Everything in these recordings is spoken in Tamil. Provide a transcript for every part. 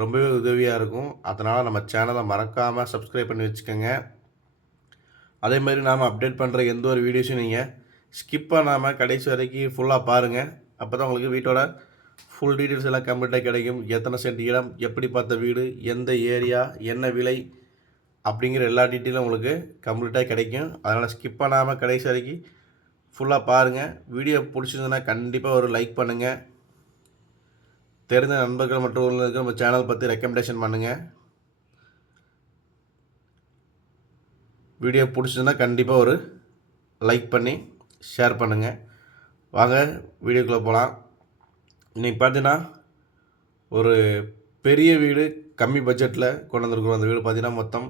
ரொம்பவே உதவியாக இருக்கும். அதனால் நம்ம சேனலை மறக்காமல் சப்ஸ்கிரைப் பண்ணி வச்சுக்கோங்க. அதே மாதிரி நாம் அப்டேட் பண்ணுற எந்த ஒரு வீடியோஸும் நீங்கள் ஸ்கிப் பண்ணாமல் கடைசி வரைக்கும் ஃபுல்லாக பாருங்கள் அப்போ தான் உங்களுக்கு வீட்டோட ஃபுல் டீட்டெயில்ஸ் எல்லாம் கம்ப்ளீட்டாக கிடைக்கும். எத்தனை சென்ட் இடம் எப்படி பார்த்த வீடு எந்த ஏரியா என்ன விலை அப்படிங்கிற எல்லா டீட்டெயிலும் உங்களுக்கு கம்ப்ளீட்டாக கிடைக்கும். அதனால் ஸ்கிப் பண்ணாமல் கடைசி வரைக்கும் ஃபுல்லாக பாருங்கள் வீடியோ பிடிச்சிருந்ததுன்னா கண்டிப்பாக ஒரு லைக் பண்ணுங்கள் தெரிந்த நண்பர்கள் மற்றவர்களுக்கு நம்ம சேனல் பற்றி ரெக்கமெண்டேஷன் பண்ணுங்கள் வீடியோ பிடிச்சதுன்னா கண்டிப்பாக ஒரு லைக் பண்ணி ஷேர் பண்ணுங்கள் வாங்க வீடியோக்குள்ளே போகலாம் இன்றைக்கி பார்த்தீங்கன்னா ஒரு பெரிய வீடு கம்மி பட்ஜெட்டில் கொண்டு வந்திருக்கிறோம். அந்த வீடு பார்த்தீங்கன்னா மொத்தம்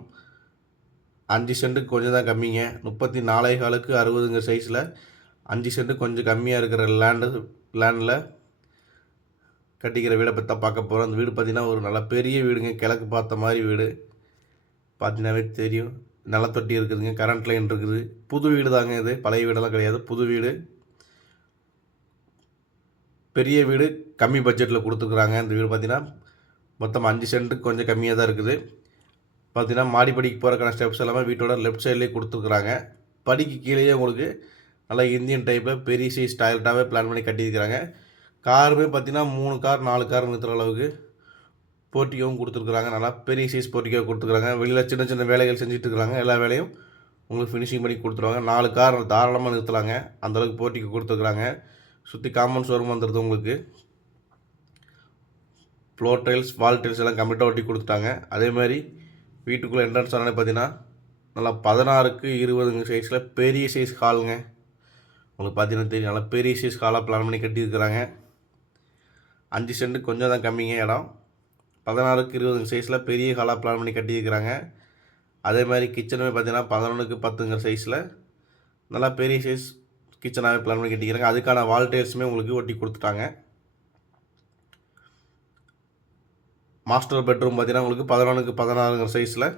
அஞ்சு சென்ட்டுக்கு கொஞ்சம் தான் கம்மிங்க. முப்பத்தி நாலே காலுக்கு அறுபதுங்க சைஸில் அஞ்சு சென்ட்டு கொஞ்சம் கம்மியாக இருக்கிற லேண்டு லேண்டில் கட்டிக்கிற வீடை பற்றி தான் பார்க்க போகிறோம் அந்த வீடு பார்த்திங்கன்னா ஒரு நல்ல பெரிய வீடுங்க. கிழக்கு பார்த்த மாதிரி வீடு. பார்த்தீங்கன்னாவே தெரியும். நிலத்தொட்டி இருக்குதுங்க. கரண்ட் லைன் இருக்குது. புது வீடு தாங்க இது. பழைய வீடெல்லாம் கிடையாது. புது வீடு. பெரிய வீடு கம்மி பட்ஜெட்டில் கொடுத்துருக்குறாங்க. இந்த வீடு பார்த்திங்கன்னா மொத்தம் அஞ்சு சென்ட்டுக்கு கொஞ்சம் கம்மியாக தான் இருக்குது. பார்த்தீங்கன்னா மாடிப்படிக்கு போகிறக்கான ஸ்டெப்ஸ் எல்லாமே வீட்டோட லெஃப்ட் சைட்லேயே கொடுத்துருக்குறாங்க. படிக்கு கீழேயே உங்களுக்கு நல்லா இந்தியன் டைப்பில் பெரிய சைஸ் டாய்லெட்டாகவே பிளான் பண்ணி கட்டியிருக்கிறாங்க. காருமே பார்த்தீங்கன்னா மூணு கார் நாலு கார் நிறுத்துகிற அளவுக்கு போர்ட்டிகவும் கொடுத்துருக்குறாங்க. நல்லா பெரிய சைஸ் போர்ட்டிக்கோ கொடுத்துருக்குறாங்க. வெளியில் சின்ன சின்ன வேலைகள் செஞ்சுட்டு இருக்கிறாங்க எல்லா வேலையும் உங்களுக்கு ஃபினிஷிங் பண்ணி கொடுத்துருவாங்க. நாலு கார் தாராளமாக நிறுத்தலாங்க. அந்தளவுக்கு போர்ட்டிக்கு கொடுத்துருக்குறாங்க. சுற்றி காம்பவுண்ட் ஷோரூம் வந்துடுது உங்களுக்கு. ஃப்ளோர் டைல்ஸ் வால் டைல்ஸ் எல்லாம் கம்ப்ளீட்டாக ஒட்டி கொடுத்துட்டாங்க. அதே மாதிரி வீட்டுக்குள்ளே என்ட்ரன்ஸ் ஆனாலே பார்த்தீங்கன்னா நல்லா பதினாறுக்கு இருபதுங்க சைஸில் பெரிய சைஸ் ஹாலுங்க உங்களுக்கு பார்த்தீங்கன்னா தெரியும். நல்லா பெரிய சைஸ் ஹாலாக பிளான் பண்ணி கட்டியிருக்கிறாங்க. அஞ்சு சென்ட் கொஞ்சம் தான் கம்மிங்க இடம். பதினாறுக்கு இருபதுங்க சைஸில் பெரிய ஹாலாக பிளான் பண்ணி கட்டியிருக்கிறாங்க. அதே மாதிரி கிச்சனுமே பார்த்தீங்கன்னா பதினொன்றுக்கு பத்துங்கிற சைஸில் நல்லா பெரிய சைஸ் கிச்சனாகவே பிளான் பண்ணி கட்டிக்கிறாங்க அதுக்கான வால் டைல்ஸுமே உங்களுக்கு ஒட்டி கொடுத்துட்டாங்க. மாஸ்டர் பெட்ரூம் பார்த்தீங்கன்னா உங்களுக்கு பதினொன்றுக்கு பதினாறுங்கிற சைஸில்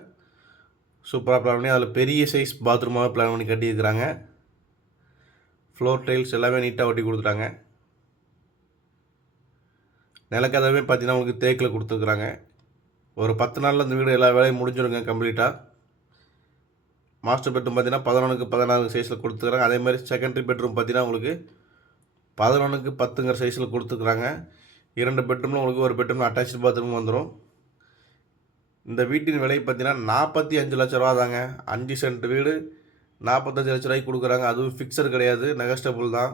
சூப்பராக பிளான் பண்ணி அதில் பெரிய சைஸ் பாத்ரூமாக பிளான் பண்ணி கட்டியிருக்கிறாங்க. ஃப்ளோர் டைல்ஸ் எல்லாமே நீட்டாக ஒட்டி கொடுத்துட்டாங்க. நிலக்கதவே பார்த்தீங்கன்னா உங்களுக்கு தேக்கில் கொடுத்துருக்குறாங்க. ஒரு பத்து நாளில் இந்த வீடு எல்லா வேலையும் முடிஞ்சிருங்க கம்ப்ளீட்டாக மாஸ்டர் பெட்ரூம் பார்த்தீங்கன்னா பதினொன்றுக்கு பதினாறு சைஸில் கொடுத்துருக்குறாங்க. அதே மாதிரி செகண்டரி பெட்ரூம் பார்த்தீங்கன்னா உங்களுக்கு பதினொன்றுக்கு பத்துங்கிற சைஸில் கொடுத்துருக்குறாங்க. இரண்டு பெட்ரூமில் உங்களுக்கு ஒரு பெட்ரூம் அட்டாச்சு பாத்ரூம் வந்துடும் இந்த வீட்டின் விலை பார்த்தீங்கன்னா நாற்பத்தி அஞ்சு லட்ச ரூபா தாங்க. அஞ்சு சென்ட் வீடு நாற்பத்தஞ்சு லட்ச ரூபாய்க்கு கொடுக்குறாங்க. அதுவும் ஃபிக்ஸர் கிடையாது நெகஸ்டபுள் தான்.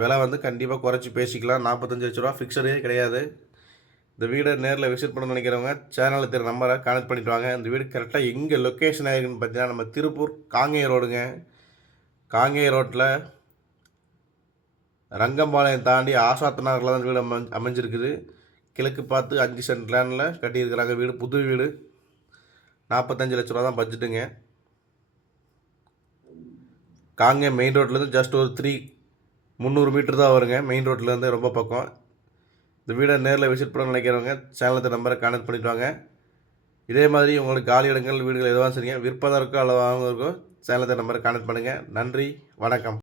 விலை வந்து கண்டிப்பாக குறைச்சி பேசிக்கலாம். நாற்பத்தஞ்சு லட்ச ரூபா ஃபிக்ஸரே கிடையாது. இந்த வீடை நேரில் விசிட் பண்ண நினைக்கிறவங்க சேனலில் தெரிய நம்பரை கனெக்ட் பண்ணிட்டு வாங்க. இந்த வீடு கரெக்டாக எங்கே லொக்கேஷன் ஆகிருக்குன்னு பார்த்தீங்கன்னா நம்ம திருப்பூர் காங்கேய ரோடுங்க. காங்கேய ரோட்டில் ரங்கம்பாளையம் தாண்டி ஆசாத் நகரில் தான் வீடு அமை அமைஞ்சிருக்குது. கிழக்கு பார்த்து அஞ்சு சென்ட் லேண்டில் கட்டியிருக்கிறாங்க வீடு புது வீடு. நாற்பத்தஞ்சு லட்ச ரூபா தான் பட்ஜெட்டுங்க காங்கே மெயின் ரோட்லேருந்து ஜஸ்ட் ஒரு த்ரீ முந்நூறு மீட்டர் தான் வருங்க. மெயின் ரோட்லேருந்து ரொம்ப பக்கம். இந்த வீடை நேரில் விசிட் பண்ண நினைக்கிறவங்க சேனலத்தை நம்பரை கனெக்ட் பண்ணிட்டு வாங்க. இதே மாதிரி உங்களுக்கு காலி இடங்கள் வீடுகள் எதுவாக சரிங்க. விற்பதற்கோ அல்லது வாங்குவதற்கோ சேனலத்தை நம்பரை கனெக்ட் பண்ணுங்கள் நன்றி வணக்கம்.